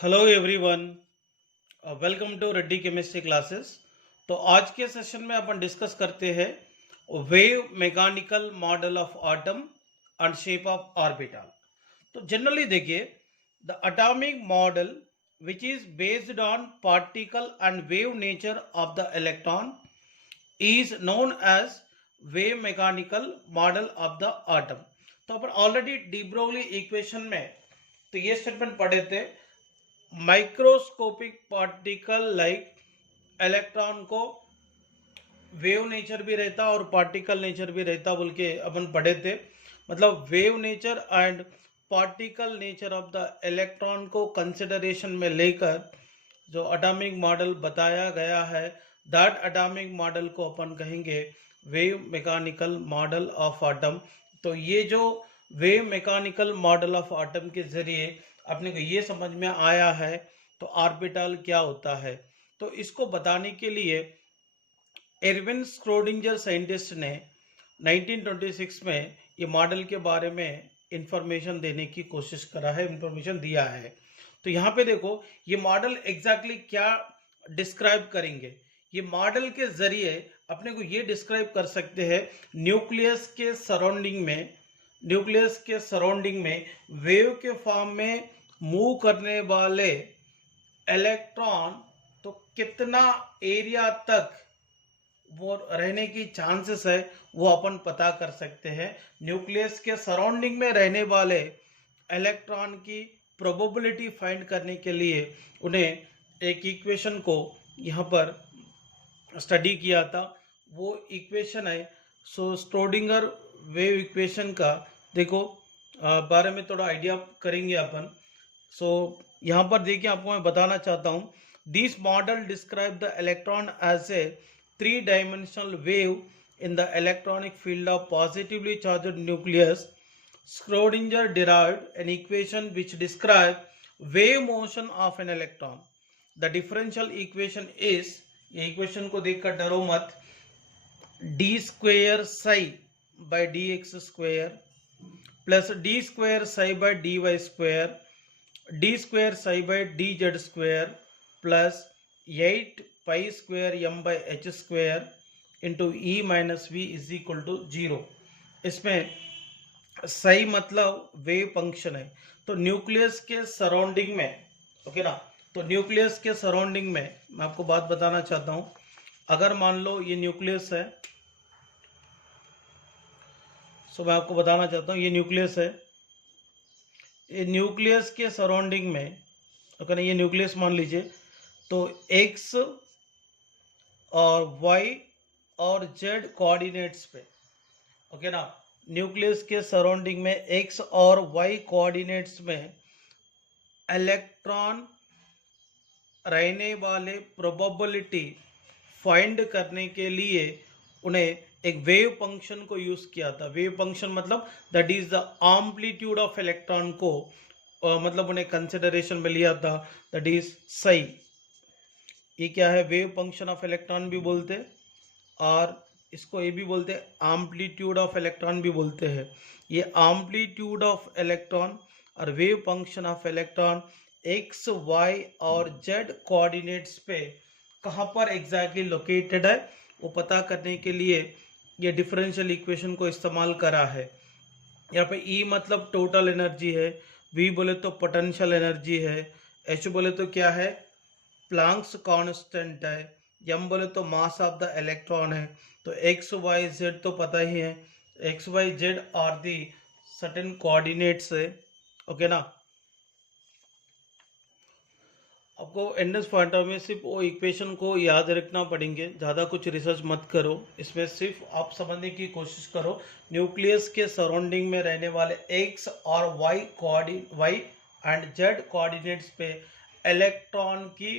Hello everyone, welcome to Reddy chemistry classes. तो आज के सेशन में अपन डिस्कस करते हैं wave mechanical model of atom and shape of orbital. तो जनरली देखिए, the atomic model which is based on particle and wave nature of the electron is known as wave mechanical model of the atom. तो अपन already de Broglie equation में तो ये statement पढ़े थे, microscopic particle like electron को wave nature भी रहता और पार्टिकल नेचर भी रहता बोल के अपन पढ़े थे। मतलब wave nature and particle nature of the electron को कंसिडरेशन में लेकर जो एटॉमिक मॉडल बताया गया है, दैट एटॉमिक मॉडल को अपन कहेंगे wave mechanical model of atom. तो ये जो wave mechanical model of atom के जरिए अपने को ये समझ में आया है तो ऑर्बिटल क्या होता है। तो इसको बताने के लिए एरविन स्क्रोडिंजर साइंटिस्ट ने 1926 में ये मॉडल के बारे में इंफॉर्मेशन देने की कोशिश करा है, इंफॉर्मेशन दिया है। तो यहाँ पे देखो, ये मॉडल एग्जैक्टली क्या डिस्क्राइब करेंगे। ये मॉडल के जरिए अपने को ये डिस्क्राइब कर सकते हैं न्यूक्लियस के सराउंडिंग में वेव के फॉर्म में मूव करने वाले इलेक्ट्रॉन तो कितना एरिया तक वो रहने की चांसेस है वो अपन पता कर सकते हैं। न्यूक्लियस के सराउंडिंग में रहने वाले इलेक्ट्रॉन की प्रोबेबिलिटी फाइंड करने के लिए उन्हें एक इक्वेशन को यहाँ पर स्टडी किया था। वो इक्वेशन है स्क्रोडिंगर वेव इक्वेशन का देखो बारे में थोड़ा आइडिया करेंगे अपन। यहाँ पर देखिए, आपको मैं बताना चाहता हूँ, this model describe the electron as a 3-dimensional wave in the electronic field of positively charged nucleus. Schrodinger derived an equation which describes wave motion of an electron. The differential equation is, ये equation को देखकर डरो मत, d square psi by dx square plus d square psi by dy square d square psi by dz square plus 8 pi square m by h square into e minus v is equal to 0। इसमें सही मतलब wave function है। तो nucleus के surrounding में, okay ना, तो nucleus के सराउंडिंग में मैं आपको बात बताना चाहता हूँ। अगर मान लो ये न्यूक्लियस है, मैं आपको बताना चाहता हूँ ये न्यूक्लियस है। ये न्यूक्लियस के सराउंडिंग में, ओके ना, ये न्यूक्लियस मान लीजिए, तो x और y और z कोऑर्डिनेट्स पे, ओके ना, न्यूक्लियस के सराउंडिंग में x और y कोऑर्डिनेट्स में इलेक्ट्रॉन रहने वाले प्रोबेबिलिटी फाइंड करने के लिए उन्हें एक वेव फंक्शन को यूज किया था। वेव फंक्शन मतलब that is the amplitude of electron को मतलब उन्हें कंसिडरेशन में लिया था, दैट इज सही। ये क्या है, वेव फंक्शन ऑफ इलेक्ट्रॉन भी बोलते हैं और इसको ये भी बोलते हैं एम्पलीट्यूड ऑफ इलेक्ट्रॉन भी बोलते हैं। ये एम्पलीट्यूड ऑफ इलेक्ट्रॉन और wave function of electron X Y और जेड कोऑर्डिनेट्स पे कहाँ पर एग्जैक्टली लोकेटेड है वो पता करने के लिए ये डिफरेंशियल इक्वेशन को इस्तेमाल करा है। यहाँ पे E मतलब टोटल एनर्जी है, V बोले तो पोटेंशियल एनर्जी है, H बोले तो क्या है, प्लैंक्स कांस्टेंट है, M बोले तो मास ऑफ द इलेक्ट्रॉन है। तो x y z तो पता ही है, x y z are the certain coordinates है, ओके ना। आपको एंडस पॉइंट ऑफ व्यू सिर्फ वो इक्वेशन को याद रखना पड़ेंगे, ज़्यादा कुछ रिसर्च मत करो इसमें, सिर्फ आप समझने की कोशिश करो न्यूक्लियस के सराउंडिंग में रहने वाले x और y एंड z कोऑर्डिनेट्स पे इलेक्ट्रॉन की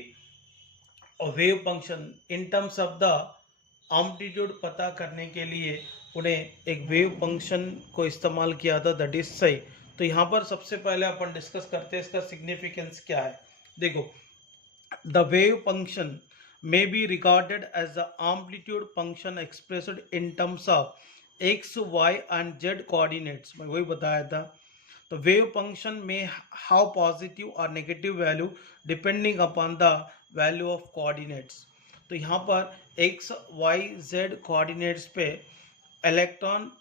wave function in terms of the amplitude पता करने के लिए उन्हें एक वेव फंक्शन को इस्तेमाल किया था, दैट इज सही। तो यहाँ पर सबसे पहले अपन डिस्कस करते हैं इसका सिग्निफिकेंस क्या है। देखो, the wave function may be regarded as the amplitude function expressed in terms of x, y and z coordinates। मैं वही बताया था। तो वेव फंक्शन में हाउ पॉजिटिव और negative value depending upon the value of coordinates. तो यहाँ पर एक्स वाई जेड कोऑर्डिनेट्स पे इलेक्ट्रॉन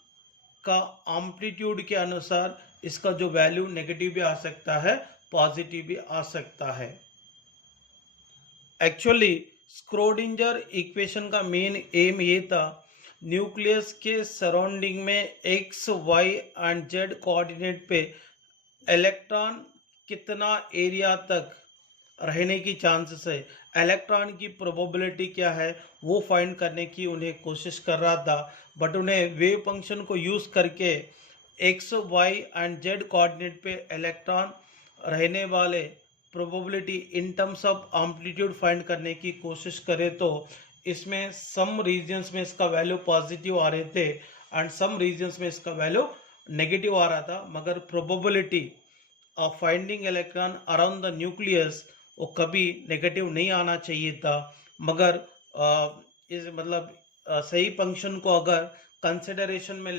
का एम्पलीट्यूड के अनुसार इसका जो वैल्यू नेगेटिव भी आ सकता है, पॉजिटिव भी आ सकता है। एक्चुअली स्क्रोडिंजर इक्वेशन का मेन एम ये था, न्यूक्लियस के सराउंडिंग में X Y and Z coordinate पे इलेक्ट्रॉन कितना एरिया तक रहने की चांसेस है, इलेक्ट्रॉन की प्रोबेबिलिटी क्या है, वो फाइंड करने की उन्हें कोशिश कर रहा था। बट उन्हें वेव फंक्शन को यूज़ करके X Y and Z coordinate पे इलेक्ट्रॉन रहने वाले probability in terms of amplitude find करने की कोशिश करें तो इसमें सम रीजन्स में इसका वैल्यू पॉजिटिव आ रहे थे एंड सम रीजन्स में इसका वैल्यू नेगेटिव आ रहा था। मगर probability of finding electron around the nucleus वो कभी नेगेटिव नहीं आना चाहिए था। मगर इस मतलब सही फंक्शन को अगर कंसिडरेशन में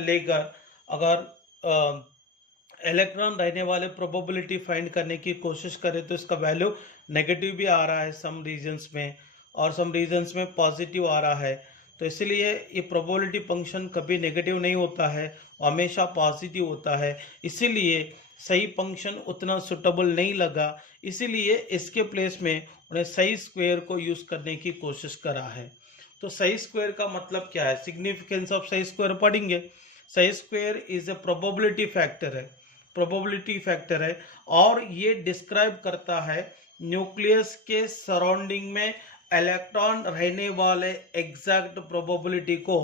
लेकर अगर इलेक्ट्रॉन रहने वाले प्रोबेबिलिटी फाइंड करने की कोशिश करें तो इसका वैल्यू नेगेटिव भी आ रहा है सम रीजन्स में, और सम रीजन्स में पॉजिटिव आ रहा है। तो इसलिए ये प्रोबेबिलिटी फंक्शन कभी नेगेटिव नहीं होता है, हमेशा पॉजिटिव होता है। इसीलिए सही फंक्शन उतना सुटेबल नहीं लगा, इसीलिए इसके प्लेस में उन्हें सही स्क्वायर को यूज़ करने की कोशिश करा है। तो सही स्क्वायर का मतलब क्या है, सिग्निफिकेंस ऑफ सही स्क्वायर पढ़ेंगे। सही square is a probability factor है और ये डिस्क्राइब करता है न्यूक्लियस के सराउंडिंग में इलेक्ट्रॉन रहने वाले एग्जैक्ट प्रोबेबिलिटी को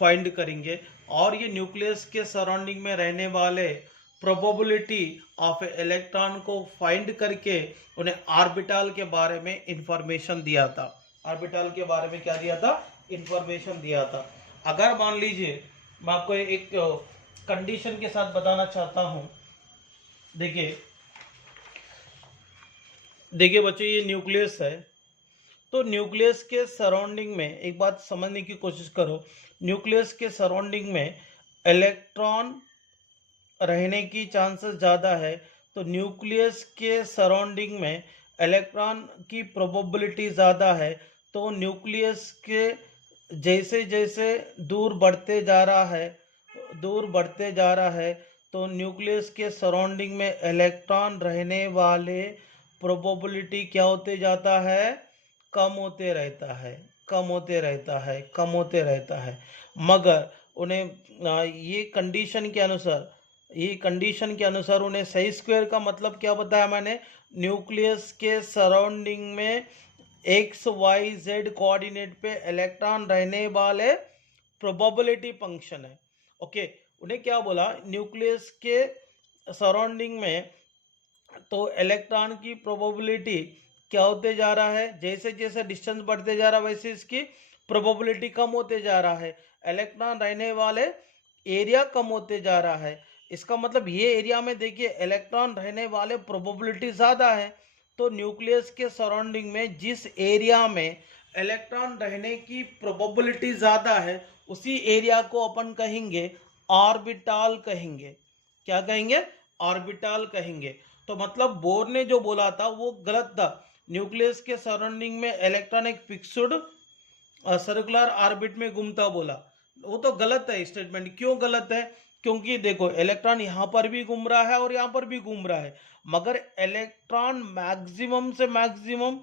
फाइंड करेंगे, और ये न्यूक्लियस के सराउंडिंग में रहने वाले प्रोबेबिलिटी ऑफ इलेक्ट्रॉन को फाइंड करके उन्हें ऑर्बिटल के बारे में इंफॉर्मेशन दिया था। ऑर्बिटल के बारे में क्या दिया था, इंफॉर्मेशन दिया था। अगर मान लीजिए मैं आपको एक कंडीशन के साथ बताना चाहता हूं, देखिए बच्चों, ये न्यूक्लियस है। तो न्यूक्लियस के सराउंडिंग में एक बात समझने की कोशिश करो, न्यूक्लियस के सराउंडिंग में इलेक्ट्रॉन रहने की चांसेस ज़्यादा है। तो न्यूक्लियस के सराउंडिंग में इलेक्ट्रॉन की प्रोबेबिलिटी ज़्यादा है। तो न्यूक्लियस के जैसे जैसे दूर बढ़ते जा रहा है तो न्यूक्लियस के सराउंडिंग में इलेक्ट्रॉन रहने वाले प्रोबेबिलिटी क्या होते जाता है, कम होते रहता है। मगर उन्हें ये कंडीशन के अनुसार उन्हें सही स्क्वायर का मतलब क्या बताया मैंने, न्यूक्लियस के सराउंडिंग में एक्स वाई जेड कोऑर्डिनेट पे इलेक्ट्रॉन रहने वाले प्रोबेबिलिटी फंक्शन है। ओके, उन्हें क्या बोला, न्यूक्लियस के सराउंडिंग में तो इलेक्ट्रॉन की प्रोबेबिलिटी क्या होते जा रहा है, जैसे जैसे डिस्टेंस बढ़ते जा रहा है वैसे इसकी प्रोबेबिलिटी कम होते जा रहा है। इलेक्ट्रॉन रहने वाले एरिया कम होते जा रहा है। इसका मतलब ये एरिया में देखिए इलेक्ट्रॉन रहने वाले प्रोबेबिलिटी ज़्यादा है। तो न्यूक्लियस के सराउंडिंग में जिस एरिया में इलेक्ट्रॉन रहने की प्रोबेबिलिटी ज़्यादा है उसी एरिया को अपन कहेंगे ऑर्बिटल कहेंगे। क्या कहेंगे, ऑर्बिटल कहेंगे। तो मतलब बोर ने जो बोला था वो गलत था। न्यूक्लियस के सराउंडिंग में इलेक्ट्रॉन एक फिक्स्ड सर्कुलर ऑर्बिट में घूमता बोला, वो तो गलत है स्टेटमेंट। क्यों गलत है, क्योंकि देखो इलेक्ट्रॉन यहाँ पर भी घूम रहा है और यहाँ पर भी घूम रहा है, मगर इलेक्ट्रॉन मैक्सिमम से मैक्सिमम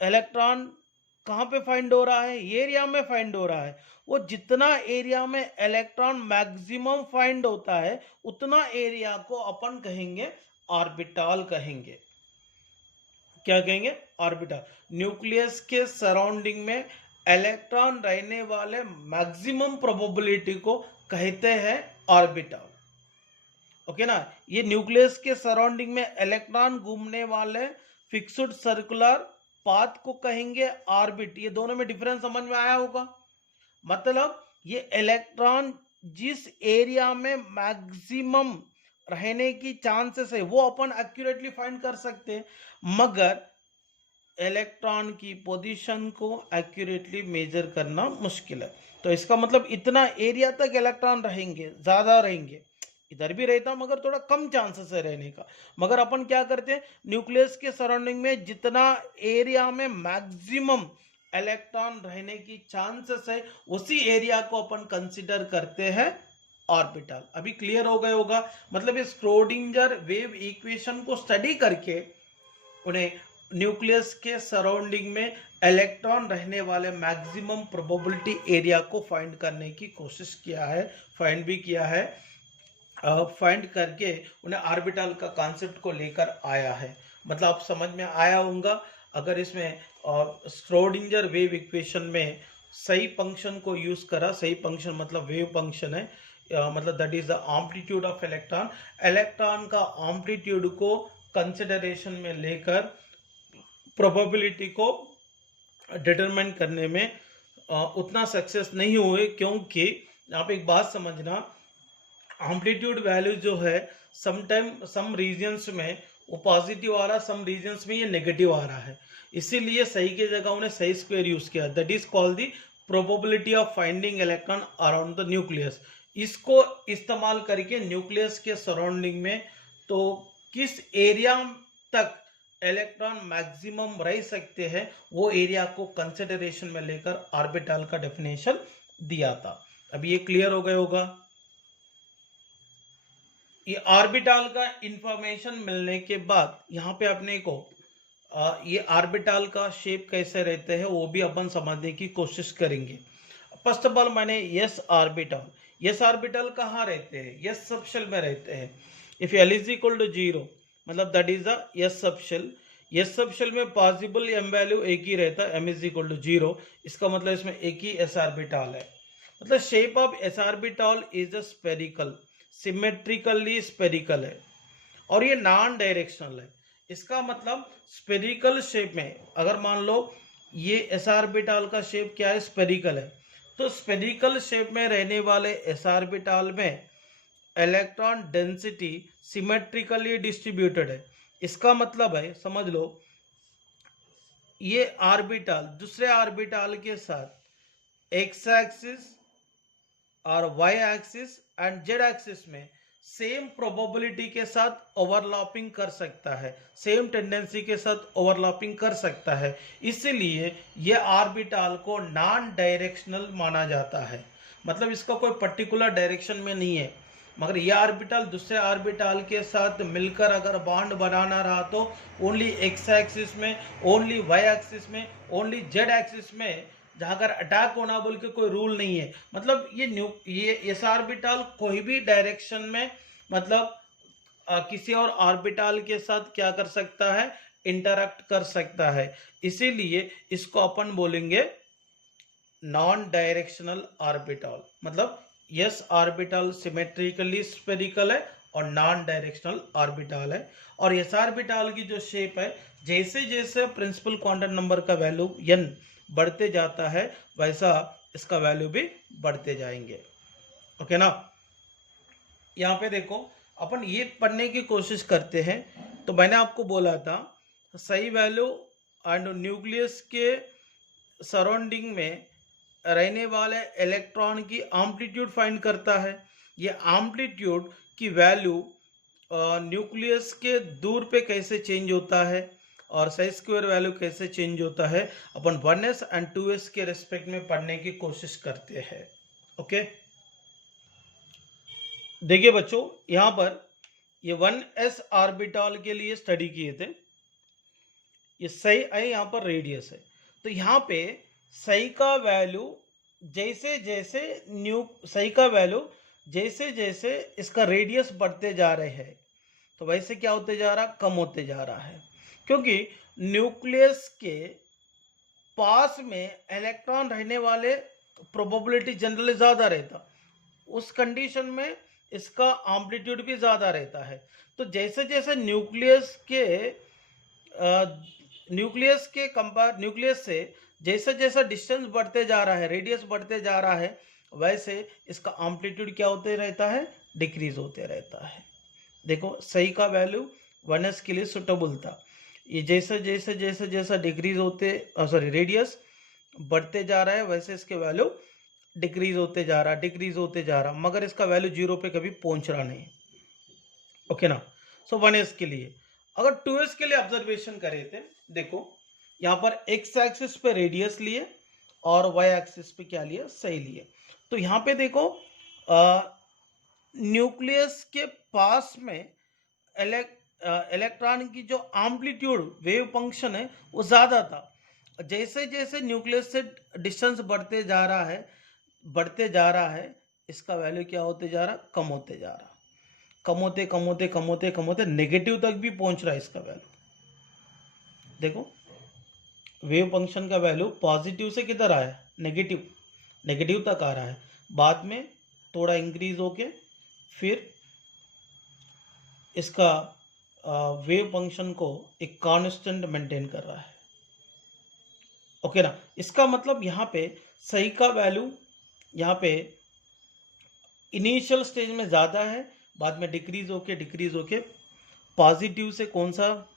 इलेक्ट्रॉन कहाँ पे फाइंड हो रहा है, ये एरिया में फाइंड हो रहा है। वो जितना एरिया में इलेक्ट्रॉन मैक्सिमम फाइंड होता है उतना एरिया को अपन कहेंगे ऑर्बिटल कहेंगे। क्या कहेंगे, ऑर्बिटल। न्यूक्लियस के सराउंडिंग में इलेक्ट्रॉन रहने वाले मैक्सिमम प्रोबेबिलिटी को कहते हैं ऑर्बिटल। ओके ना, ये न्यूक्लियस के सराउंडिंग में इलेक्ट्रॉन घूमने वाले फिक्स्ड सर्कुलर पाथ को कहेंगे ऑर्बिट। ये दोनों में डिफरेंस समझ में आया होगा। मतलब ये इलेक्ट्रॉन जिस एरिया में मैक्सिमम रहने की चांसेस है वो अपन एक्यूरेटली फाइंड कर सकते हैं, मगर इलेक्ट्रॉन की पोजीशन को एक्यूरेटली मेजर करना मुश्किल है। तो इसका मतलब इतना एरिया तक इलेक्ट्रॉन रहेंगे, ज़्यादा रहेंगे, इधर भी रहता मगर थोड़ा कम चांसेस है रहने का। मगर अपन क्या करते हैं, न्यूक्लियस के सराउंडिंग में जितना एरिया में मैक्सिमम इलेक्ट्रॉन रहने की चांसेस है उसी एरिया को अपन कंसिडर करते हैं ऑर्बिटल। अभी क्लियर हो गया होगा। मतलब इस स्क्रोडिंगर वेव इक्वेशन को स्टडी करके उन्हें न्यूक्लियस के सराउंडिंग में इलेक्ट्रॉन रहने वाले मैक्सिमम प्रोबेबिलिटी एरिया को फाइंड करने की कोशिश किया है, फाइंड भी किया है। फाइंड करके उन्हें ऑर्बिटल का कॉन्सेप्ट को लेकर आया है। मतलब आप समझ में आया होगा। अगर इसमें स्क्रोडिंगर वेव इक्वेशन में सही फंक्शन को यूज करा, सही फंक्शन मतलब वेव फंक्शन है, मतलब that is the amplitude of electron. Electron का एम्पलीट्यूड को कंसिडरेशन में लेकर प्रोबेबिलिटी को डिटरमाइन करने में उतना सक्सेस नहीं हुए, क्योंकि आप एक बात समझना, एम्पलीट्यूड वैल्यू जो है समटाइम सम रीजन्स में वो पॉजिटिव आ रहा, सम रीजन्स में ये नेगेटिव आ रहा है। इसीलिए सही की जगह उन्हें सही स्क्वायर यूज किया, that is called the probability of finding electron around the nucleus. इसको इस्तेमाल करके न्यूक्लियस के सराउंडिंग में तो किस एरिया तक इलेक्ट्रॉन मैक्सिमम रह सकते हैं वो एरिया को कंसिडरेशन में लेकर ऑर्बिटल का डेफिनेशन दिया था। अभी ये क्लियर हो गया होगा। ये ऑर्बिटल का इंफॉर्मेशन मिलने के बाद यहाँ पे अपने को ये ऑर्बिटल का शेप कैसे रहते हैं वो भी अपन समझने की कोशिश करेंगे। फर्स्ट ऑफ ऑल मैंने यस ऑर्बिटल कहाँ रहते हैं, यस सबशेल में रहते हैं। If l is equal to 0 मतलब that is the s subshell. S subshell में पॉसिबल एम वैल्यू एक ही रहता है, एम इज इक्वल टू 0। इसका मतलब इसमें एक ही एस ऑर्बिटल है। मतलब shape of S orbital is a spherical, symmetrically spherical है और ये नॉन डायरेक्शनल है। इसका मतलब स्फेरिकल शेप में अगर मान लो ये एस ऑर्बिटल का शेप क्या है, स्फेरिकल है, तो स्फेरिकल शेप में रहने वाले एस ऑर्बिटल में इलेक्ट्रॉन डेंसिटी सिमेट्रिकली डिस्ट्रीब्यूटेड है। इसका मतलब है, समझ लो, ये ऑर्बिटल दूसरे ऑर्बिटल के साथ एक्स एक्सिस और Y axis and Z axis में सेम प्रोबेबिलिटी के साथ ओवरलैपिंग कर सकता है, सेम टेंडेंसी के साथ ओवरलैपिंग कर सकता है। इसीलिए ये ऑर्बिटल को नॉन डायरेक्शनल माना जाता है। मतलब इसका कोई पर्टिकुलर डायरेक्शन में नहीं है, मगर ये ऑर्बिटल दूसरे ऑर्बिटल के साथ मिलकर अगर बॉन्ड बनाना रहा तो ओनली एक्स एक्सिस में, ओनली वाई एक्सिस में, ओनली जेड एक्सिस में, जहाँ अगर अटैक होना बोल के कोई रूल नहीं है। मतलब ये एस ऑर्बिटल कोई भी डायरेक्शन में मतलब किसी और ऑर्बिटल के साथ क्या कर सकता है, इंटरैक्ट कर सकता है। इसीलिए इसको अपन बोलेंगे नॉन डायरेक्शनल ऑर्बिटल। मतलब यस ऑर्बिटल सिमेट्रिकली स्फेरिकल है और नॉन डायरेक्शनल ऑर्बिटल है। और एस ऑर्बिटल की जो शेप है, जैसे जैसे प्रिंसिपल क्वांटम नंबर का वैल्यू n बढ़ते जाता है वैसा इसका वैल्यू भी बढ़ते जाएंगे। ओके ना। यहाँ पे देखो अपन ये पढ़ने की कोशिश करते हैं। तो मैंने आपको बोला था सही वैल्यू एंड न्यूक्लियस के सराउंडिंग में रहने वाले इलेक्ट्रॉन की एम्पलीट्यूड फाइंड करता है। ये एम्पलीट्यूड की वैल्यू न्यूक्लियस के दूर पे कैसे चेंज होता है और साई स्क्वायर वैल्यू कैसे चेंज होता है अपन 1s एंड 2s के रिस्पेक्ट में पढ़ने की कोशिश करते हैं। ओके, देखिए बच्चों, यहाँ पर ये 1s ऑर्बिटल के लिए स्टडी किए थे। ये सही है, यहाँ पर रेडियस है। तो यहाँ पे सही का वैल्यू जैसे जैसे सही का वैल्यू जैसे जैसे इसका रेडियस बढ़ते जा रहे हैं तो वैसे क्या होते जा रहा, कम होते जा रहा है। क्योंकि न्यूक्लियस के पास में इलेक्ट्रॉन रहने वाले प्रोबेबिलिटी जनरली ज़्यादा रहता, उस कंडीशन में इसका एम्पलीट्यूड भी ज़्यादा रहता है। तो जैसे जैसे न्यूक्लियस से जैसे जैसा डिस्टेंस बढ़ते जा रहा है, रेडियस बढ़ते जा रहा है, वैसे इसका एम्पलीट्यूड क्या होते रहता है, डिक्रीज होते रहता है। देखो सही का वैल्यू 1s के लिए सुटेबल था। ये जैसे जैसे जैसे जैसा डिक्रीज होते रेडियस बढ़ते जा रहा है वैसे इसके वैल्यू डिक्रीज होते जा रहा, मगर इसका वैल्यू 0 पे कभी पहुंच रहा नहीं। ओके ना। सो 1s के लिए, अगर 2s के लिए ऑब्जर्वेशन करे थे, देखो यहाँ पर x एक्सिस पे रेडियस लिए और y एक्सिस पे क्या लिए, सही लिए। तो यहाँ पे देखो न्यूक्लियस के पास में इलेक्ट्रॉन की जो एम्पलीट्यूड वेव फंक्शन है वो ज़्यादा था। जैसे जैसे न्यूक्लियस से डिस्टेंस बढ़ते जा रहा है, इसका वैल्यू क्या होते जा रहा, कम होते जा रहा, कम होते कम होते कम होते कम होते नेगेटिव तक भी पहुंच रहा है इसका वैल्यू। देखो वेव फंक्शन का वैल्यू पॉजिटिव से किधर आया, नेगेटिव, नेगेटिव तक आ रहा है, बाद में थोड़ा इंक्रीज होके फिर इसका वेव फंक्शन को एक कांस्टेंट मेंटेन कर रहा है। ओके ना। इसका मतलब यहाँ पे सही का वैल्यू यहाँ पे इनिशियल स्टेज में ज़्यादा है, बाद में डिक्रीज होके पॉजिटिव से कौन सा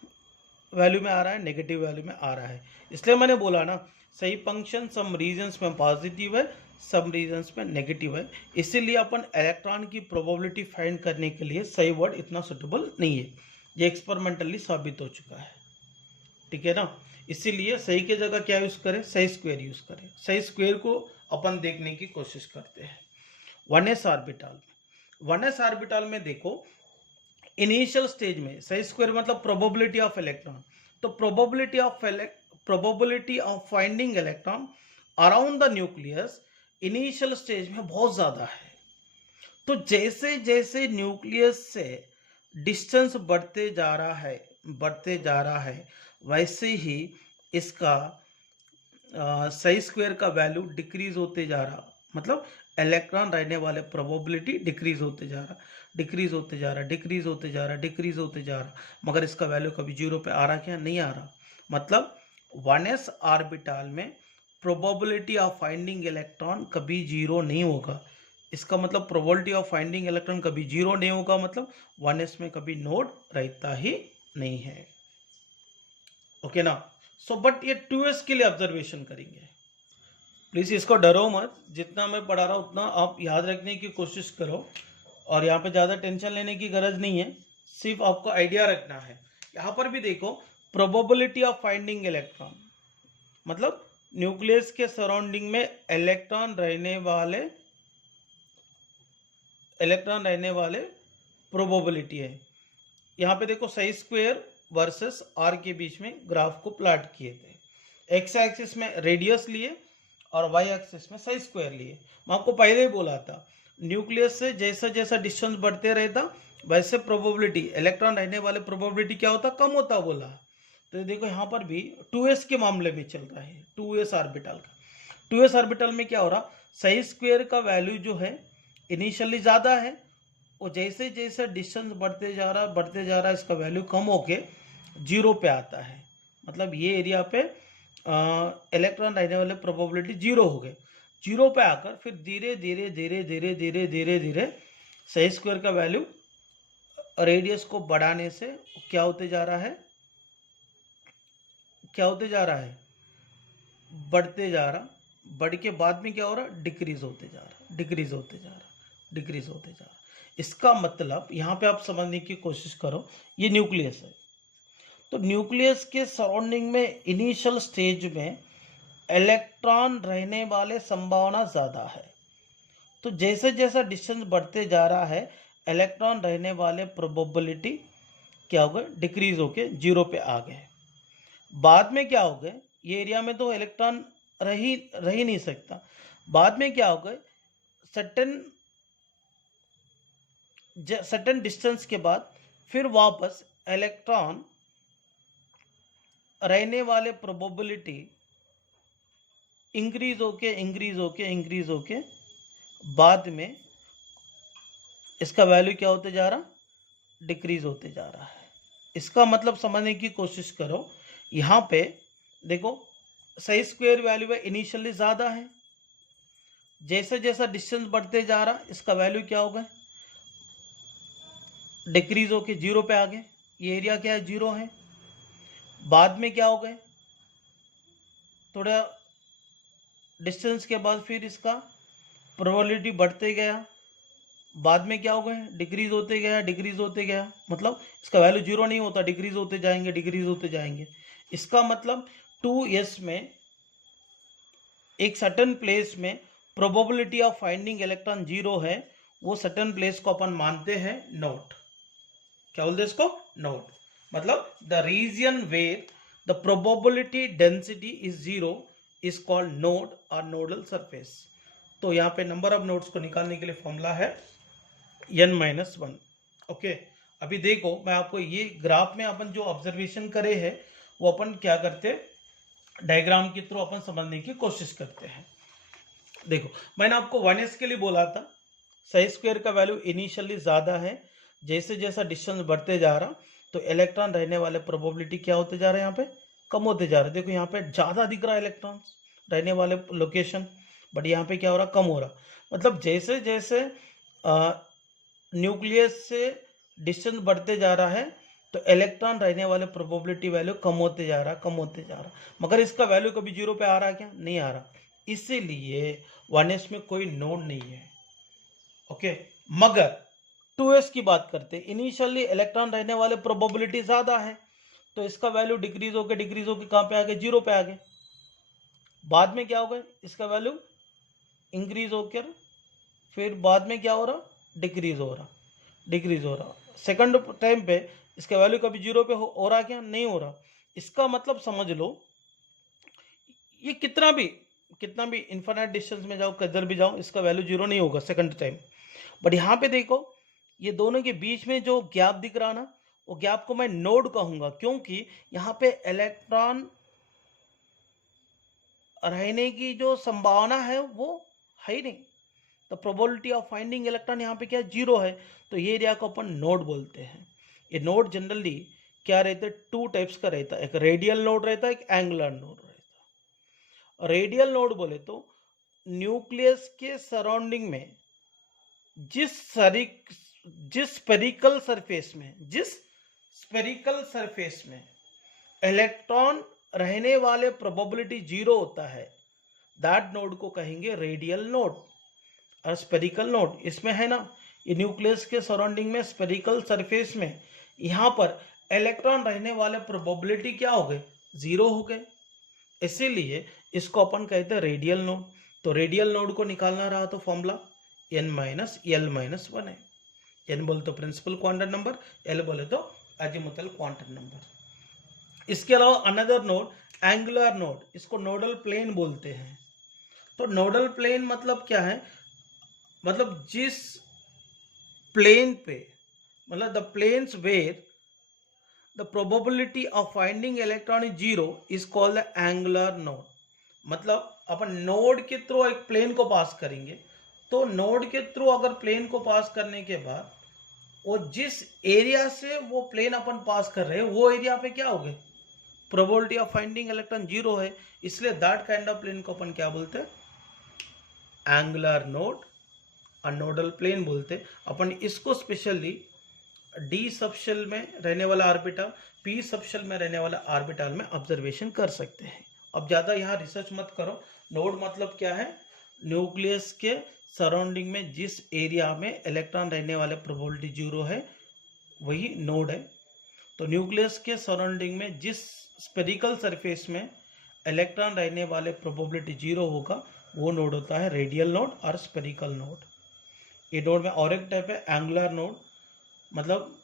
वैल्यू में आ रहा है, नेगेटिव वैल्यू में आ रहा है। इसलिए मैंने बोला ना, सही फंक्शन सम रीजन्स में पॉजिटिव है, सम रीजन्स में नेगेटिव है। इसीलिए अपन इलेक्ट्रॉन की प्रोबेबिलिटी फाइंड करने के लिए सही वर्ड इतना सुटेबल नहीं है, ये एक्सपेरिमेंटली साबित हो चुका है, ठीक है ना। इसीलिए सही की जगह क्या यूज करें, सही स्क्वायर यूज करें। सही स्क्वायर को अपन देखने की कोशिश करते हैं। 1s ऑर्बिटल में देखो इनिशियल स्टेज में सही स्क्वायर मतलब प्रोबेबिलिटी ऑफ इलेक्ट्रॉन, तो probability of finding electron around the nucleus initial stage में बहुत ज्यादा है। तो जैसे जैसे न्यूक्लियस से डिस्टेंस बढ़ते जा रहा है वैसे ही इसका सही स्क्वायर का वैल्यू डिक्रीज होते जा रहा, मतलब इलेक्ट्रॉन रहने वाले प्रोबेबिलिटी डिक्रीज होते जा रहा, मगर इसका वैल्यू कभी जीरो पे आ रहा क्या, नहीं आ रहा। मतलब 1s ऑर्बिटल में प्रोबेबिलिटी ऑफ फाइंडिंग इलेक्ट्रॉन कभी जीरो नहीं होगा। इसका मतलब प्रोबेबिलिटी ऑफ फाइंडिंग इलेक्ट्रॉन कभी जीरो नहीं होगा, मतलब 1s में कभी नोड रहता ही नहीं है। ओके ना। सो बट ये 2s के लिए ऑब्जर्वेशन करेंगे, प्लीज इसको डरो मत, जितना मैं पढ़ा रहा हूँ उतना आप याद रखने की कोशिश करो, और यहाँ पे ज़्यादा टेंशन लेने की गरज नहीं है, सिर्फ आपको आइडिया रखना है। यहाँ पर भी देखो प्रोबेबिलिटी ऑफ फाइंडिंग इलेक्ट्रॉन, मतलब न्यूक्लियस के सराउंडिंग में इलेक्ट्रॉन रहने वाले प्रोबेबिलिटी है। यहाँ पे देखो सही स्क्वायर वर्सेस आर के बीच में ग्राफ को प्लॉट किए थे। एक्स एक्सिस में रेडियस लिए और वाई एक्सिस में सही स्क्वायर लिए। मैं आपको पहले ही बोला था, न्यूक्लियस से जैसा जैसा डिस्टेंस बढ़ते रहता वैसे प्रोबेबिलिटी, इलेक्ट्रॉन रहने वाले प्रोबेबिलिटी क्या होता, कम होता बोला। तो देखो यहाँ पर भी 2s के मामले में चल रहा है, 2s ऑर्बिटल का। 2s ऑर्बिटल में क्या हो रहा, सही स्क्वायर का वैल्यू जो है इनिशियली ज़्यादा है, और जैसे जैसे डिस्टेंस बढ़ते जा रहा इसका वैल्यू कम होके जीरो पे आता है। मतलब ये एरिया पे इलेक्ट्रॉन रहने वाले प्रोबेबिलिटी जीरो हो गए, जीरो पे आकर फिर धीरे धीरे सही स्क्वायर का वैल्यू रेडियस को बढ़ाने से क्या होते जा रहा है, बढ़ते जा रहा, बढ़ के बाद में क्या हो रहा, डिक्रीज होते जा रहा। इसका मतलब यहाँ पे आप समझने की कोशिश करो, ये न्यूक्लियस है, तो न्यूक्लियस के सराउंडिंग में इनिशियल स्टेज में इलेक्ट्रॉन रहने वाले संभावना ज़्यादा है। तो जैसे जैसा डिस्टेंस बढ़ते जा रहा है इलेक्ट्रॉन रहने वाले प्रोबेबिलिटी क्या हो गए, डिक्रीज होके जीरो पे आ गए। बाद में क्या हो गए, ये एरिया में तो इलेक्ट्रॉन रह ही नहीं सकता। बाद में क्या हो गए, सर्टेन डिस्टेंस के बाद फिर वापस इलेक्ट्रॉन रहने वाले प्रोबेबिलिटी इंक्रीज होके बाद में इसका वैल्यू क्या होते जा रहा, डिक्रीज होते जा रहा है। इसका मतलब समझने की कोशिश करो, यहाँ पे देखो सही स्क्वायर वैल्यू है इनिशियली ज़्यादा है, जैसे जैसा डिस्टेंस बढ़ते जा रहा इसका वैल्यू क्या हो गया, डिक्रीज होके जीरो पे आ गए। ये एरिया क्या है, जीरो है। बाद में क्या हो गए, थोड़ा डिस्टेंस के बाद फिर इसका प्रोबेबिलिटी बढ़ते गया, बाद में क्या हो गए, डिक्रीज होते गया, डिक्रीज होते गया, मतलब इसका वैल्यू जीरो नहीं होता, डिक्रीज होते जाएंगे, डिक्रीज होते जाएंगे। इसका मतलब 2s में एक सर्टन प्लेस में probability of finding electron zero है, वो सर्टन प्लेस को अपन मानते हैं नोड। क्या बोलते हैं इसको, नोड। मतलब the region where the probability density is zero is called node और नोडल सरफेस। तो यहाँ पे नंबर ऑफ नोड्स को निकालने के लिए फॉर्मूला है n-1। ओके, अभी देखो मैं आपको ये ग्राफ में अपन जो ऑब्जर्वेशन करे हैं वो अपन क्या करते हैं, डायग्राम के थ्रू अपन समझने की कोशिश करते हैं। देखो मैंने आपको 1s के लिए बोला था साई स्क्वायर का वैल्यू इनिशियली ज़्यादा है, जैसे जैसा डिस्टेंस बढ़ते जा रहा तो इलेक्ट्रॉन रहने वाले प्रोबेबिलिटी क्या होते जा रहे हैं, यहाँ पे कम होते जा रहे। देखो यहाँ पे ज़्यादा दिख रहा है इलेक्ट्रॉन्स रहने वाले लोकेशन, बट यहाँ पे क्या हो रहा, कम हो रहा। मतलब जैसे जैसे न्यूक्लियस से डिस्टेंस बढ़ते जा रहा है तो इलेक्ट्रॉन रहने वाले प्रोबेबिलिटी वैल्यू कम होते जा रहा, कम होते जा रहा। मगर इसका वैल्यू कभी जीरो पे आ रहा है क्या, नहीं आ रहा, इसीलिए 1s में कोई नोड नहीं है। ओके, मगर 2s की बात करते, इनिशियली इलेक्ट्रॉन रहने वाले प्रोबेबिलिटी ज्यादा है, तो इसका वैल्यू डिक्रीज होकर कहाँ पे आ गए, जीरो पे आ गए। बाद में क्या हो गया, इसका वैल्यू इंक्रीज होकर फिर बाद में क्या हो रहा, डिक्रीज हो रहा, डिक्रीज हो रहा। सेकंड टाइम पे इसका वैल्यू कभी जीरो पे हो रहा क्या, नहीं हो रहा। इसका मतलब समझ लो ये कितना भी इन्फिनिट डिस्टेंस में जाओ, किधर भी जाओ, इसका वैल्यू जीरो नहीं होगा सेकंड टाइम। बट यहाँ पे देखो ये दोनों के बीच में जो गैप दिख रहा ना, वो गैप को मैं नोड कहूंगा, क्योंकि यहाँ पे इलेक्ट्रॉन रहने की जो संभावना है वो है ही नहीं। तो प्रोबेबिलिटी ऑफ फाइंडिंग इलेक्ट्रॉन यहाँ पे क्या जीरो है, तो ये एरिया को अपन नोड बोलते हैं। ये नोड जनरली क्या रहता है, टू टाइप्स का रहता है, एक रेडियल नोड रहता है, एक एंगुलर नोड रहता है। रेडियल नोड बोले तो न्यूक्लियस के सराउंडिंग में जिस स्पेरिकल सरफेस में इलेक्ट्रॉन रहने वाले प्रोबेबिलिटी जीरो होता है, दैट नोड को कहेंगे रेडियल नोड और स्पेरिकल नोड। इसमें है ना, ये न्यूक्लियस के सराउंडिंग में स्पेरिकल सरफेस में यहां पर इलेक्ट्रॉन रहने वाले प्रोबेबिलिटी क्या हो गए, जीरो हो गए, इसीलिए इसको अपन कहते हैं रेडियल नोड। तो रेडियल नोड को निकालना रहा तो फॉर्मूला n-l-1 है। n बोले तो प्रिंसिपल क्वांटम नंबर, l बोले तो अजीमुथल क्वांटम नंबर। इसके अलावा अनदर नोड एंगुलर नोड, इसको नोडल प्लेन बोलते हैं। तो नोडल प्लेन मतलब क्या है, मतलब जिस प्लेन पे, मतलब the planes where the probability of finding electron is zero is called the angular node. मतलब अपन नोड के थ्रू एक प्लेन को पास करेंगे, तो नोड के थ्रू अगर प्लेन को पास करने के बाद वो जिस एरिया से वो प्लेन अपन पास कर रहे हैं वो एरिया पे क्या हो गए, probability of finding electron zero है, इसलिए दैट काइंड ऑफ प्लेन को अपन क्या बोलते हैं, एंगुलर नोड और नोडल प्लेन बोलते। अपन इसको स्पेशली डी सबशेल में रहने वाला ऑर्बिटल, पी सबशेल में रहने वाला ऑर्बिटल में ऑब्जर्वेशन कर सकते हैं। अब ज़्यादा यहाँ रिसर्च मत करो। नोड मतलब क्या है, न्यूक्लियस के सराउंडिंग में जिस एरिया में इलेक्ट्रॉन रहने वाले प्रोबेबिलिटी जीरो है वही नोड है। तो न्यूक्लियस के सराउंडिंग में जिस स्पेरिकल सरफेस में इलेक्ट्रॉन रहने वाले प्रोबेबिलिटी जीरो होगा वो नोड होता है रेडियल नोड और स्पेरिकल नोड। ये नोड में और एक टाइप है एंगुलर नोड, मतलब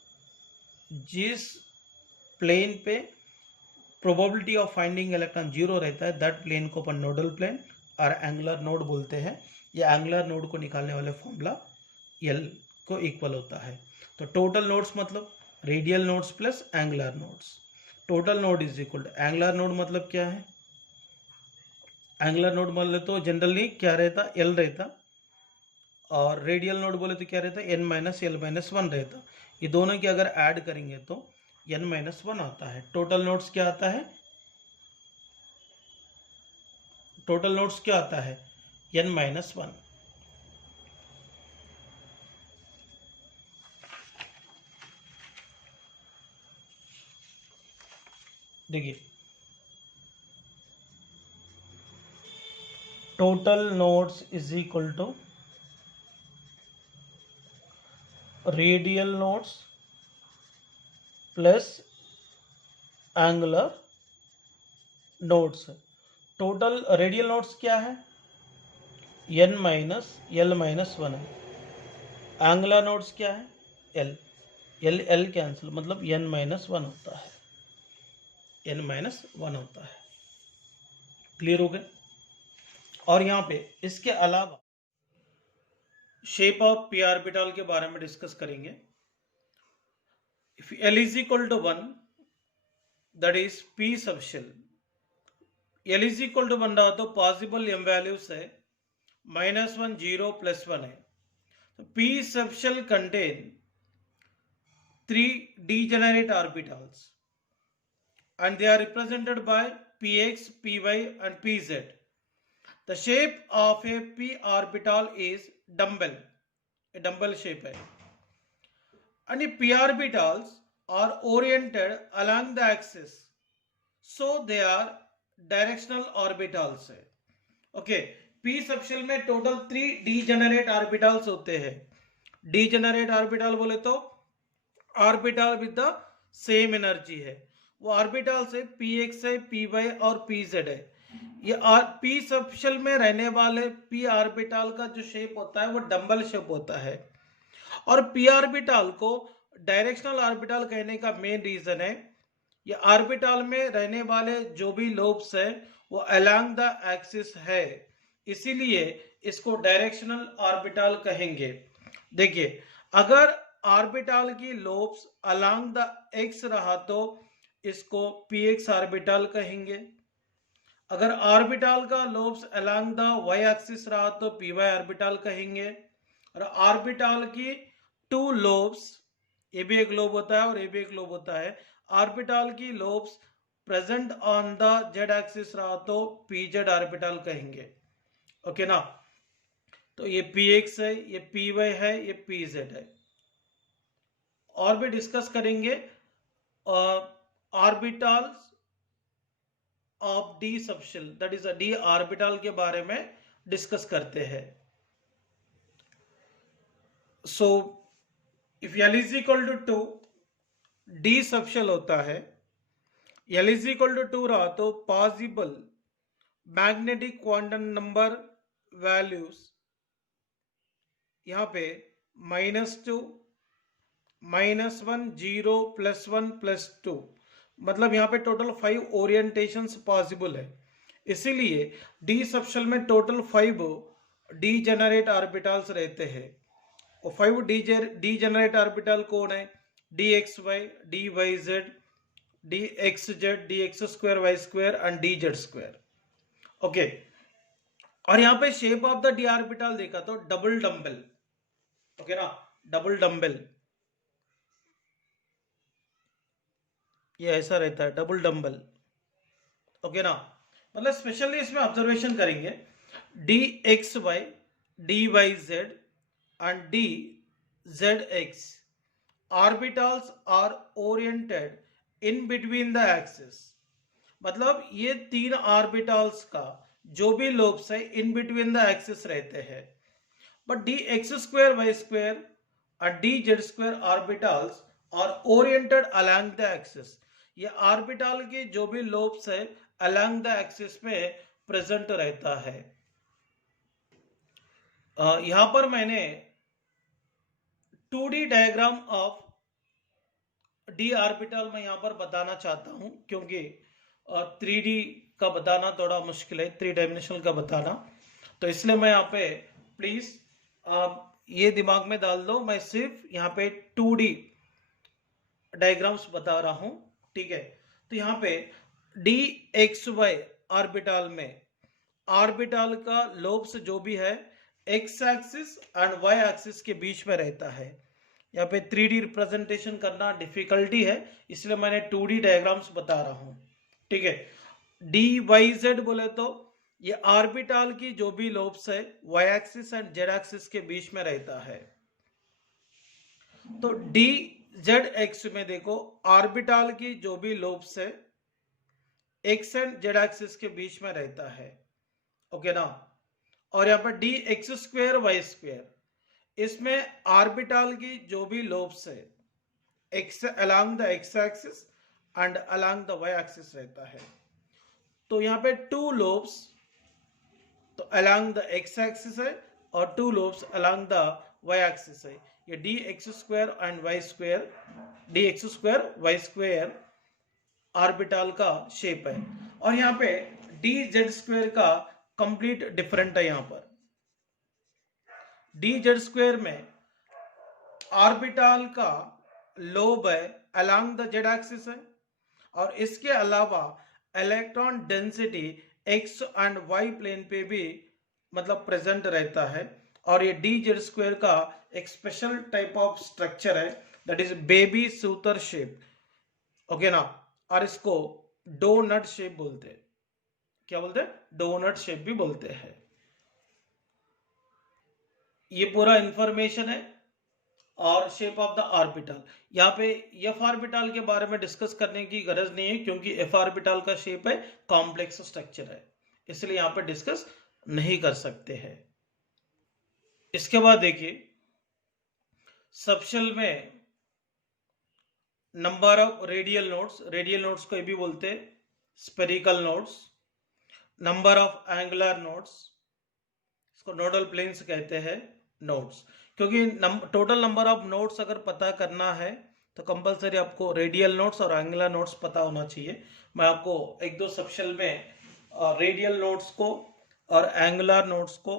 जिस प्लेन पे probability of finding electron zero रहता है दैट प्लेन को अपन नोडल प्लेन और एंगुलर नोड बोलते हैं। ये एंगुलर नोड को निकालने वाले फॉर्मूला एल को इक्वल होता है। तो टोटल नोड्स मतलब radial nodes plus angular nodes, total node is equal to angular node मतलब क्या है, एंगुलर नोड मतलब तो जनरली क्या रहता, एल रहता, और रेडियल नोड बोले तो क्या रहता है, n-l-1 रहता। ये दोनों की अगर ऐड करेंगे तो n-1 आता है। टोटल नोड्स क्या आता है, टोटल नोड्स क्या आता है, n-1। देखिए total nodes is equal to radial nodes plus angular nodes. Total radial nodes क्या है? n minus l minus one है। एंगुलर नोड्स क्या है? l। l कैंसिल, मतलब n माइनस वन होता है, n माइनस वन होता है। क्लियर हो गया? और यहाँ पे इसके अलावा शेप ऑफ p ऑर्बिटल के बारे में डिस्कस करेंगे। If l is equal to 1, that is p sub shell, l is equal to 1 रहा तो पॉसिबल m वैल्यूज है -1, 0, +1 है। तो p sub shell contain 3 degenerate orbitals and they are represented by px, py and pz. The shape of a p orbital is dumbbell, a dumbbell shape है। And p orbitals are oriented along the axis, so they are directional orbitals है। Okay, p subshell में total 3 degenerate orbitals होते हैं। Degenerate orbital बोले तो orbital with the same energy है, वो orbitals है px है, py और pz है। ये p सबशेल में रहने वाले p ऑर्बिटल का जो शेप होता है वो डंबल शेप होता है। और p ऑर्बिटल को डायरेक्शनल ऑर्बिटल कहने का मेन रीजन है, ये ऑर्बिटल में रहने वाले जो भी लोब्स है वो अलोंग द एक्सिस है, इसीलिए इसको डायरेक्शनल ऑर्बिटल कहेंगे। देखिए, अगर ऑर्बिटल की लोब्स अलोंग द एक्स रहा तो इसको px ऑर्बिटल कहेंगे। अगर ऑर्बिटल का lobes along the y axis रहा तो py ऑर्बिटल कहेंगे। और ऑर्बिटल की 2 लोब्स, ये भी एक लोब होता है और ये भी एक लोब होता है, ऑर्बिटल की lobes present on the z axis रहा तो pz ऑर्बिटल कहेंगे। ओके ना? तो ये px है, ये py है, ये pz है। और भी डिस्कस करेंगे orbitals of d subshell, that is d orbital के बारे में डिस्कस करते हैं। So if l is equal to 2, d subshell होता है, l is equal to 2 रहा तो possible magnetic quantum number values यहाँ पे -2, -1, 0, +1, +2, मतलब यहाँ पे टोटल 5 ओरिएंटेशंस पॉसिबल है। इसीलिए डी सबशेल में टोटल 5 डीजेनरेट ऑर्बिटल्स रहते हैं। और 5 डीजेनरेट ऑर्बिटल कौन है? dxy, dyz, dxz, dx2y2 and dz2। Okay, और यहाँ पे shape of the D orbital देखा तो डबल डंबल। ओके ना? डबल डंबल ये ऐसा रहता है, डबल डंबल। ओके ना? मतलब स्पेशली इसमें ऑब्जर्वेशन करेंगे dxy, dyz and dzx orbitals are oriented in between the axis. मतलब ये 3 ऑर्बिटल्स का जो भी लोब्स है इन बिटवीन द एक्सिस रहते हैं। बट dx2y2 और dz2 orbitals are oriented along the axis. ये ऑर्बिटल के जो भी लोब्स है अलोंग द एक्सिस में प्रेजेंट रहता है। यहां पर मैंने 2D diagram of D orbital मैं यहां पर बताना चाहता हूं, क्योंकि 3D का बताना थोड़ा मुश्किल है, 3 डायमेंशनल का बताना, तो इसलिए मैं यहाँ पे प्लीज ये दिमाग में डाल दो, मैं सिर्फ यहाँ पे 2D डायग्राम्स बता रहा हूं। ठीक है? तो यहाँ पे dxy ऑर्बिटल में ऑर्बिटल का लोब्स जो भी है x axis and y axis के बीच में रहता है। यहाँ पे 3D रिप्रेजेंटेशन करना डिफिकल्टी है, इसलिए मैंने 2D डायग्राम्स बता रहा हूं। ठीक है? dyz बोले तो ये ऑर्बिटल की जो भी लोब्स है y axis and z axis के बीच में रहता है। तो dzx में देखो ऑर्बिटल की जो भी लोब्स है x एंड z एक्सिस के बीच में रहता है। ओके ना? और यहाँ पर dx2 y2 इसमें ऑर्बिटल की जो भी लोब्स है X along the X axis and along the Y axis रहता है। तो यहाँ पे टू लोब्स तो अलोंग द एक्स एक्सिस है और two lobes along the Y axis है। ये d X square and Y square, d X square Y square orbital का शेप है। और यहाँ पे डी जेड स्क्वायर का कंप्लीट डिफरेंट है। यहाँ पर डी जेड स्क्वायर में ऑर्बिटल का लोब है अलोंग द जेड एक्सिस है और इसके अलावा electron density X and Y plane पे भी मतलब प्रेजेंट रहता है। और ये डी जेड स्क्वायर का एक स्पेशल टाइप ऑफ स्ट्रक्चर है, दैट इज बेबी सूतर शेप, ओके ना। और इसको डोनट शेप बोलते हैं। क्या बोलते हैं? डोनट शेप भी बोलते हैं। ये पूरा इंफॉर्मेशन है और शेप ऑफ द ऑर्बिटल। यहाँ पे एफ ऑर्बिटल के बारे में डिस्कस करने की गरज नहीं है क्योंकि एफ ऑर्बिटल का शेप है कॉम्प्लेक्स स्ट्रक्चर है, इसलिए यहाँ पे डिस्कस नहीं कर सकते हैं। इसके बाद देखिए सबशेल में नंबर ऑफ रेडियल नोड्स को ये भी बोलते हैं spherical nodes, number of angular nodes, इसको नोडल प्लेन्स कहते हैं नोड्स। क्योंकि टोटल नंबर ऑफ नोड्स अगर पता करना है तो कंपलसरी आपको रेडियल नोड्स और एंगुलर नोड्स पता होना चाहिए। मैं आपको एक दो सबशेल में रेडियल नोड्स को और एंगुलर नोड्स को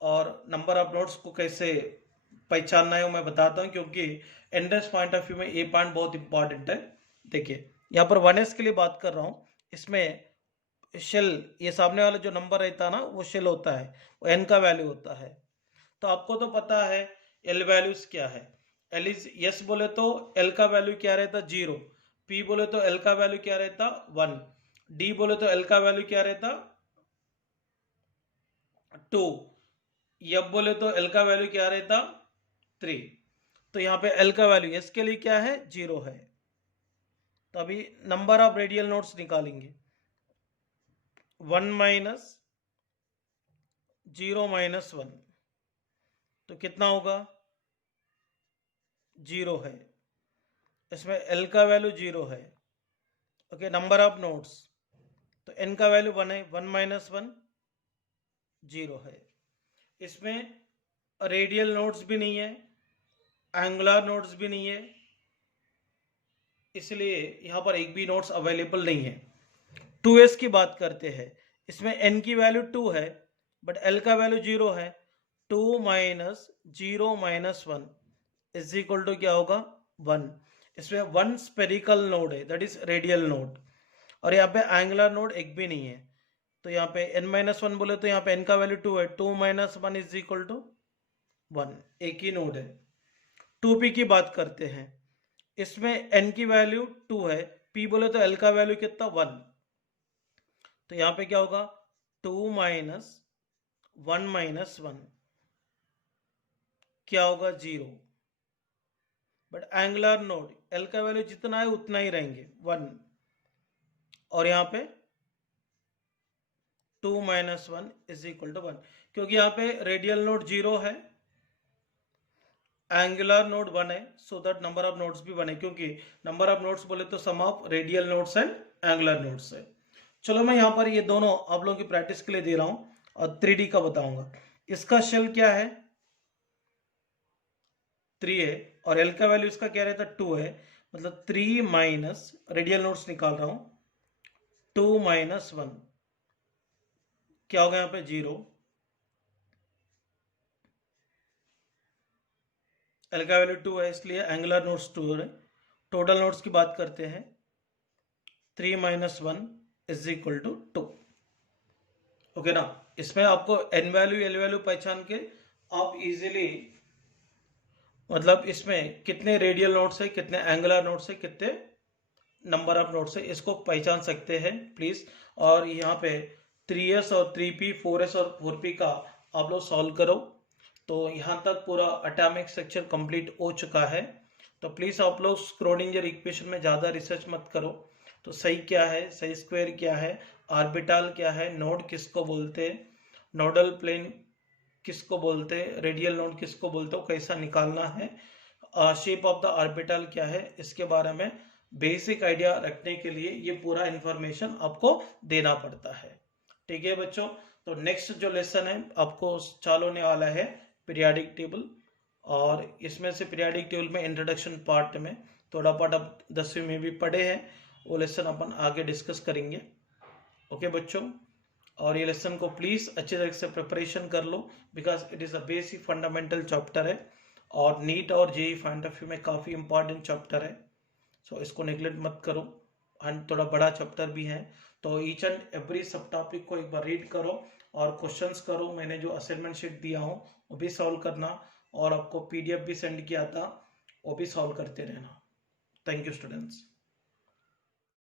और नंबर ऑफ नोड्स को कैसे पहचानना है वो मैं बताता हूँ, क्योंकि एंट्रेंस पॉइंट ऑफ व्यू में ये पॉइंट बहुत इंपॉर्टेंट है। देखिए यहाँ पर 1s के लिए बात कर रहा हूँ, इसमें शेल ये सामने वाला जो नंबर रहता है ना वो शेल होता है, वो n का वैल्यू होता है। तो आपको तो पता है l वैल्यूज क्या है। l इज यस बोले तो l का वैल्यू क्या रहता 0, p बोले तो l का वैल्यू क्या रहता 1, d बोले तो l का वैल्यू क्या रहता 2, f बोले तो l का वैल्यू क्या रहता 3। तो यहाँ पे l का वैल्यू s के लिए क्या है 0 है। तो अभी नंबर ऑफ रेडियल नोड्स निकालेंगे, 1 माइनस 0 माइनस 1 तो कितना होगा 0 है। इसमें l का वैल्यू 0 है, ओके। नंबर ऑफ नोड्स तो n का वैल्यू 1 है, 1 माइनस 1 0 है। इसमें रेडियल नोड्स भी नहीं है, एंगुलर नोड्स भी नहीं है, इसलिए यहाँ पर एक भी नोड्स अवेलेबल नहीं है। 2s की बात करते हैं, इसमें n की वैल्यू 2 है बट l का वैल्यू 0 है। 2 minus 0 minus 1 is equal to क्या होगा 1। इसमें 1 स्पेरिकल नोड है, दैट इज रेडियल नोड, और यहाँ पे एंगुलर नोड एक भी नहीं है। तो यहाँ पे n माइनस 1 बोले तो यहाँ पे n का वैल्यू 2 है, 2 माइनस 1 इज इक्वल टू 1, एक ही नोड है। 2p की बात करते हैं, इसमें n की वैल्यू 2 है, p बोले तो l का वैल्यू कितना 1। तो यहाँ पे क्या होगा 2 माइनस 1 माइनस 1 क्या होगा 0। बट एंगुलर नोड l का वैल्यू जितना है उतना ही रहेंगे 1, और यहाँ पे 2 माइनस 1 इज इक्वल टू 1, क्योंकि यहाँ पे रेडियल नोड 0 है, एंगुलर नोड 1 है, so that number of nodes भी 1 है, क्योंकि नंबर ऑफ नोड्स बोले तो sum of radial nodes and angular nodes है। चलो मैं यहाँ पर ये दोनों आप लोगों की प्रैक्टिस के लिए दे रहा हूँ और 3D का बताऊंगा। इसका शेल क्या है 3 है और l का वैल्यू इसका क्या रहता 2 है, मतलब 3 माइनस रेडियल नोड्स निकाल रहा हूं 2 माइनस 1 क्या होगा यहाँ पे 0। l का वैल्यू 2 है इसलिए एंगुलर नोड्स 2 है। टोटल नोड्स की बात करते हैं, 3 minus 1 is equal to 2, okay ना। इसमें आपको n वैल्यू l वैल्यू पहचान के आप इजीली मतलब इसमें कितने रेडियल नोड्स है, कितने एंगुलर नोड्स है, कितने नंबर ऑफ नोड्स है, इसको पहचान सकते हैं प्लीज। और यहाँ पे 3s और 3p 4s और 4p का आप लोग सॉल्व करो। तो यहाँ तक पूरा एटॉमिक स्ट्रक्चर कंप्लीट हो चुका है। तो प्लीज आप लोग स्क्रोडिंगर इक्वेशन में ज़्यादा रिसर्च मत करो। तो सही क्या है, सही स्क्वायर क्या है, ऑर्बिटल क्या है, नोड किसको बोलते हैं, नोडल प्लेन किसको बोलते हैं, रेडियल नोड किसको बोलते हो, कैसा निकालना है, शेप ऑफ द ऑर्बिटल क्या है, इसके बारे में बेसिक आइडिया रखने के लिए ये पूरा इंफॉर्मेशन आपको देना पड़ता है। ठीक है बच्चों, तो नेक्स्ट जो लेसन है आपको चालू होने वाला है पीरियाडिक टेबल, और इसमें से पीरियाडिक टेबल में इंट्रोडक्शन पार्ट में थोड़ा पार्ट अब 10वीं में भी पढ़े हैं, वो लेसन अपन आगे डिस्कस करेंगे। ओके बच्चों, और ये लेसन को प्लीज़ अच्छी तरीके से प्रिपरेशन कर लो, because it is a basic fundamental chapter है और नीट और जेई पॉइंट ऑफ व्यू में काफ़ी इंपॉर्टेंट चैप्टर है। सो इसको नेग्लेक्ट मत करो, एंड थोड़ा बड़ा चैप्टर भी है, तो ईच एंड एवरी सब टॉपिक को एक बार रीड करो और क्वेश्चंस करो। मैंने जो असाइनमेंट शीट दिया हूँ वो भी सॉल्व करना, और आपको पीडीएफ भी सेंड किया था वो भी सॉल्व करते रहना। Thank you students.